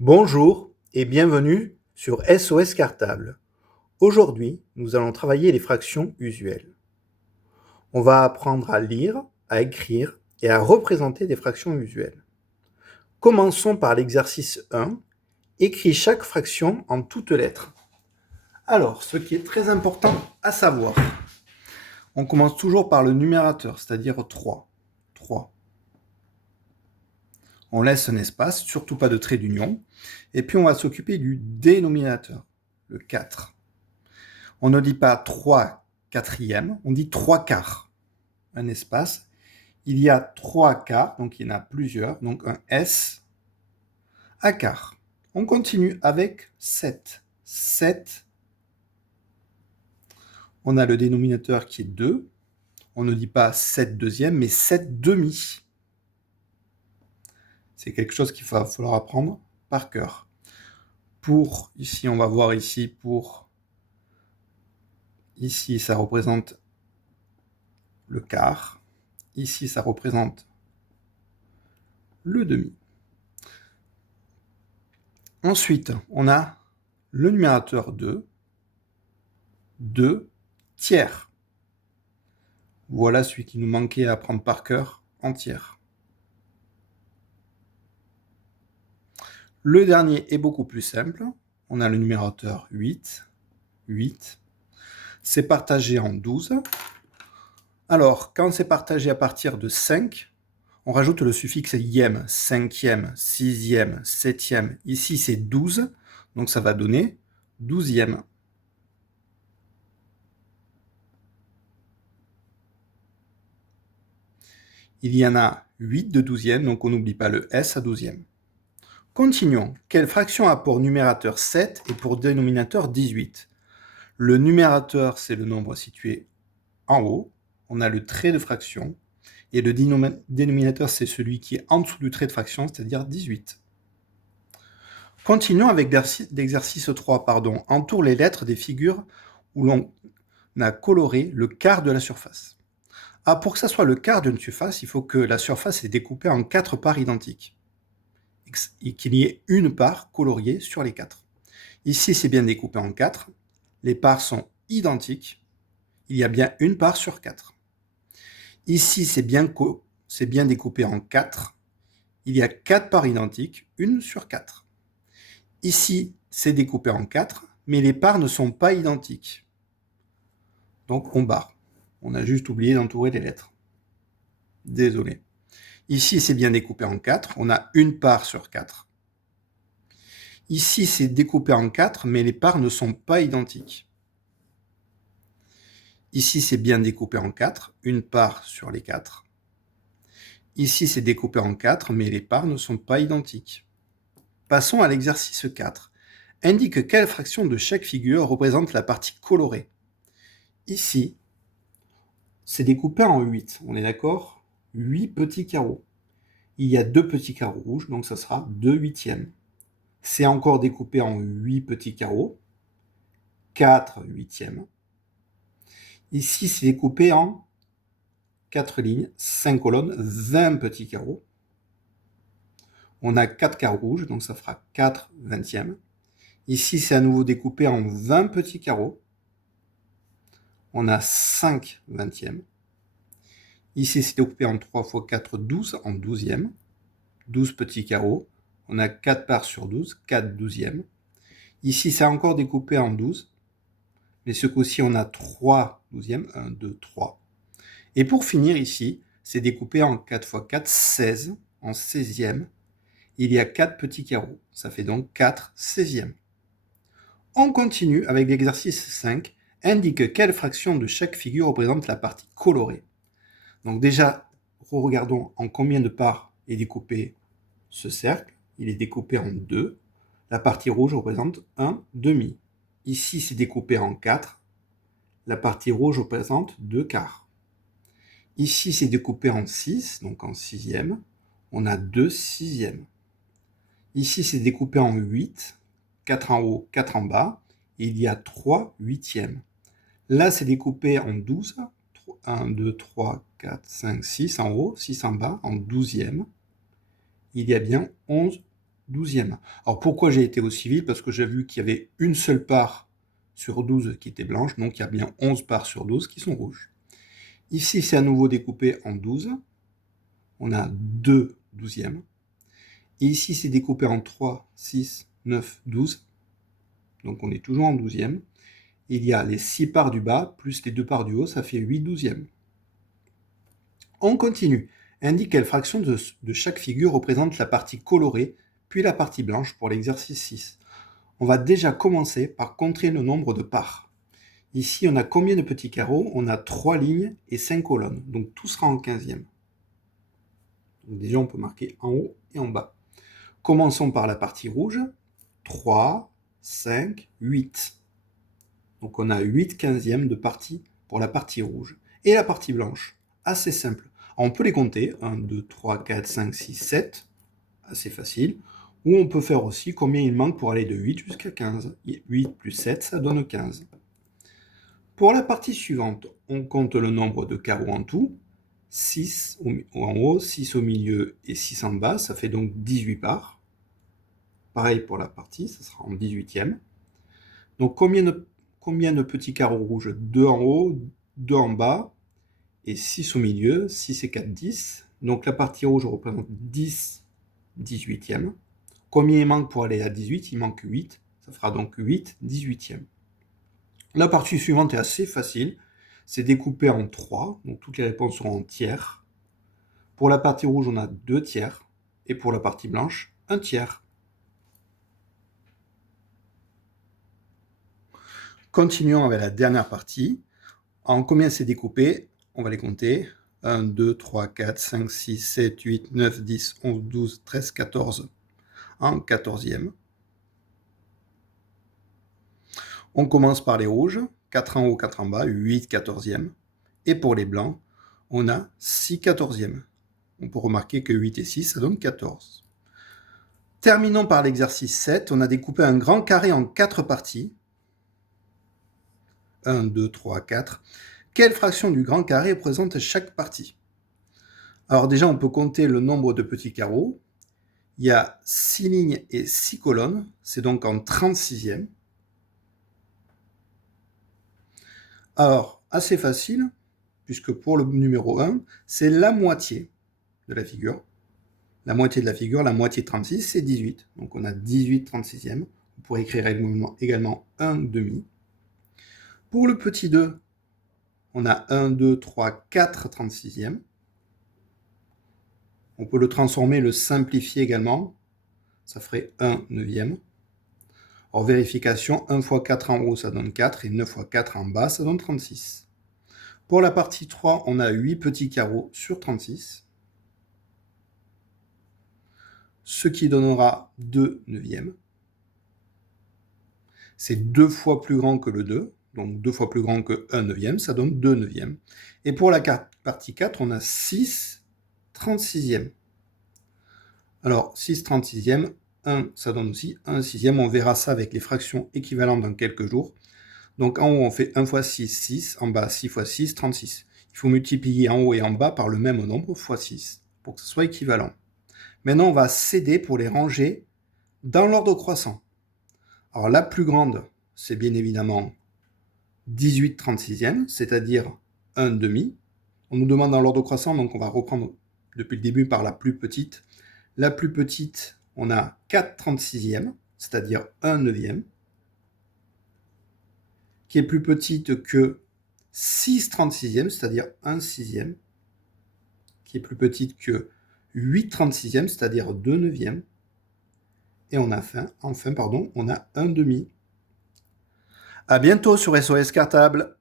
Bonjour et bienvenue sur SOS Cartable. Aujourd'hui, nous allons travailler les fractions usuelles. On va apprendre à lire, à écrire et à représenter des fractions usuelles. Commençons par l'exercice 1. Écris chaque fraction en toutes lettres. Alors, ce qui est très important à savoir, on commence toujours par le numérateur, c'est-à-dire 3. 3. On laisse un espace, surtout pas de trait d'union. Et puis on va s'occuper du dénominateur, le 4. On ne dit pas 3 quatrièmes, on dit 3 quarts. Un espace. Il y a 3 quarts, donc il y en a plusieurs, donc un S à quart. On continue avec 7. 7. On a le dénominateur qui est 2. On ne dit pas 7 deuxièmes, mais 7 demi. C'est quelque chose qu'il va falloir apprendre par cœur. Pour, ici, on va voir ici, pour, ici, ça représente le quart. Ici, ça représente le demi. Ensuite, on a le numérateur 2, 2 tiers. Voilà celui qui nous manquait à apprendre par cœur en tiers. Le dernier est beaucoup plus simple. On a le numérateur 8, 8. C'est partagé en 12. Alors, quand c'est partagé à partir de 5, on rajoute le suffixe ième, cinquième, sixième, septième. Ici, c'est 12, donc ça va donner 12e. Il y en a 8 de 12e, donc on n'oublie pas le S à 12e. Continuons. Quelle fraction a pour numérateur 7 et pour dénominateur 18? Le numérateur, c'est le nombre situé en haut. On a le trait de fraction. Et le dénominateur, c'est celui qui est en dessous du trait de fraction, c'est-à-dire 18. Continuons avec l'exercice 3. Entoure les lettres des figures où l'on a coloré le quart de la surface. Pour que ça soit le quart d'une surface, il faut que la surface est découpée en 4 parts identiques et qu'il y ait une part coloriée sur les 4. Ici, c'est bien découpé en 4. Les parts sont identiques. Il y a bien une part sur 4. Ici, c'est bien découpé en 4. Il y a 4 parts identiques, une sur 4. Ici, c'est découpé en 4, mais les parts ne sont pas identiques. Donc, on barre. On a juste oublié d'entourer les lettres. Désolé. Ici, c'est bien découpé en 4. On a une part sur 4. Ici, c'est découpé en 4, mais les parts ne sont pas identiques. Ici, c'est bien découpé en 4, une part sur les 4. Ici, c'est découpé en 4, mais les parts ne sont pas identiques. Passons à l'exercice 4. Indique quelle fraction de chaque figure représente la partie colorée. Ici, c'est découpé en 8, on est d'accord? 8 petits carreaux. Il y a 2 petits carreaux rouges, donc ça sera 2 huitièmes. C'est encore découpé en 8 petits carreaux, 4 huitièmes. Ici, c'est découpé en 4 lignes, 5 colonnes, 20 petits carreaux. On a 4 carreaux rouges, donc ça fera 4 vingtièmes. Ici, c'est à nouveau découpé en 20 petits carreaux. On a 5 vingtièmes. Ici, c'est découpé en 3 x 4, 12, en 12e. 12 petits carreaux. On a 4 parts sur 12, 4 douzièmes. Ici, c'est encore découpé en 12. Mais ce coup-ci, on a 3 douzièmes. 1, 2, 3. Et pour finir ici, c'est découpé en 4 x 4, 16, en 16e. Il y a 4 petits carreaux. Ça fait donc 4 16e. On continue avec l'exercice 5. Indique quelle fraction de chaque figure représente la partie colorée. Donc déjà, regardons en combien de parts est découpé ce cercle. Il est découpé en 2. La partie rouge représente 1 demi. Ici, c'est découpé en 4. La partie rouge représente 2 quarts. Ici, c'est découpé en 6, donc en 6e. On a 2 sixièmes. Ici, c'est découpé en 8. 4 en haut, 4 en bas. Et il y a 3 huitièmes. Là, c'est découpé en 12. 1, 2, 3, 4, 5, 6 en haut, 6 en bas, en 12e. Il y a bien 11 douzième. Alors pourquoi j'ai été aussi vite? Parce que j'ai vu qu'il y avait une seule part sur 12 qui était blanche, donc il y a bien 11 parts sur 12 qui sont rouges. Ici, c'est à nouveau découpé en 12. On a 2 douzièmes. Et ici, c'est découpé en 3, 6, 9, 12. Donc on est toujours en douzième. Il y a les 6 parts du bas plus les 2 parts du haut, ça fait 8 douzièmes. On continue. Indique quelle fraction de chaque figure représente la partie colorée, puis la partie blanche pour l'exercice 6. On va déjà commencer par compter le nombre de parts. Ici, on a combien de petits carreaux? On a 3 lignes et 5 colonnes, donc tout sera en 15e. Donc déjà, on peut marquer en haut et en bas. Commençons par la partie rouge. 3, 5, 8. Donc on a 8 quinzièmes de partie pour la partie rouge. Et la partie blanche, assez simple. On peut les compter, 1, 2, 3, 4, 5, 6, 7, assez facile. Ou on peut faire aussi combien il manque pour aller de 8 jusqu'à 15. 8 plus 7, ça donne 15. Pour la partie suivante, on compte le nombre de carreaux en tout. 6 en haut, 6 au milieu et 6 en bas, ça fait donc 18 parts. Pareil pour la partie, ça sera en 18e. Donc combien de petits carreaux rouges? 2 en haut, 2 en bas, et 6 au milieu. 6 et 4, 10. Donc la partie rouge représente 10 18e. Combien il manque pour aller à 18? Il manque 8. Ça fera donc 8 18e. La partie suivante est assez facile. C'est découpé en 3. Donc toutes les réponses seront en tiers. Pour la partie rouge, on a 2 tiers. Et pour la partie blanche, 1 tiers. Continuons avec la dernière partie. En combien c'est découpé? On va les compter. 1, 2, 3, 4, 5, 6, 7, 8, 9, 10, 11, 12, 13, 14. En 14e. On commence par les rouges. 4 en haut, 4 en bas, 8 14e. Et pour les blancs, on a 6 14e. On peut remarquer que 8 et 6, ça donne 14. Terminons par l'exercice 7. On a découpé un grand carré en 4 parties. 1, 2, 3, 4. Quelle fraction du grand carré représente chaque partie? Alors déjà, on peut compter le nombre de petits carreaux. Il y a 6 lignes et 6 colonnes. C'est donc en 36e. Alors, assez facile, puisque pour le numéro 1, c'est la moitié de la figure. La moitié de la figure, la moitié de 36, c'est 18. Donc on a 18 36e. On pourrait écrire également 1 demi. Pour le petit 2, on a 1, 2, 3, 4 36e. On peut le transformer, le simplifier également. Ça ferait 1 neuvième. En vérification, 1 fois 4 en haut, ça donne 4, et 9 fois 4 en bas, ça donne 36. Pour la partie 3, on a 8 petits carreaux sur 36, ce qui donnera 2 neuvièmes. C'est 2 fois plus grand que le 2, donc 2 fois plus grand que 1 neuvième, ça donne 2 neuvièmes. Et pour la partie 4, on a 6 36e. Alors, 6 36e, 1, ça donne aussi 1 sixième. On verra ça avec les fractions équivalentes dans quelques jours. Donc en haut, on fait 1 fois 6, 6. En bas, 6 fois 6, 36. Il faut multiplier en haut et en bas par le même nombre fois 6 pour que ce soit équivalent. Maintenant, on va céder pour les ranger dans l'ordre croissant. Alors la plus grande, c'est bien évidemment 18 36e, c'est-à-dire 1 demi. On nous demande dans l'ordre croissant, donc on va reprendre depuis le début par la plus petite. La plus petite, on a 4 36e, c'est-à-dire 1 neuvième, qui est plus petite que 6 36e, c'est-à-dire 1 sixième, qui est plus petite que 8 36e, c'est-à-dire 2 neuvièmes, et on a enfin, on a 1 demi. À bientôt sur SOS Cartable.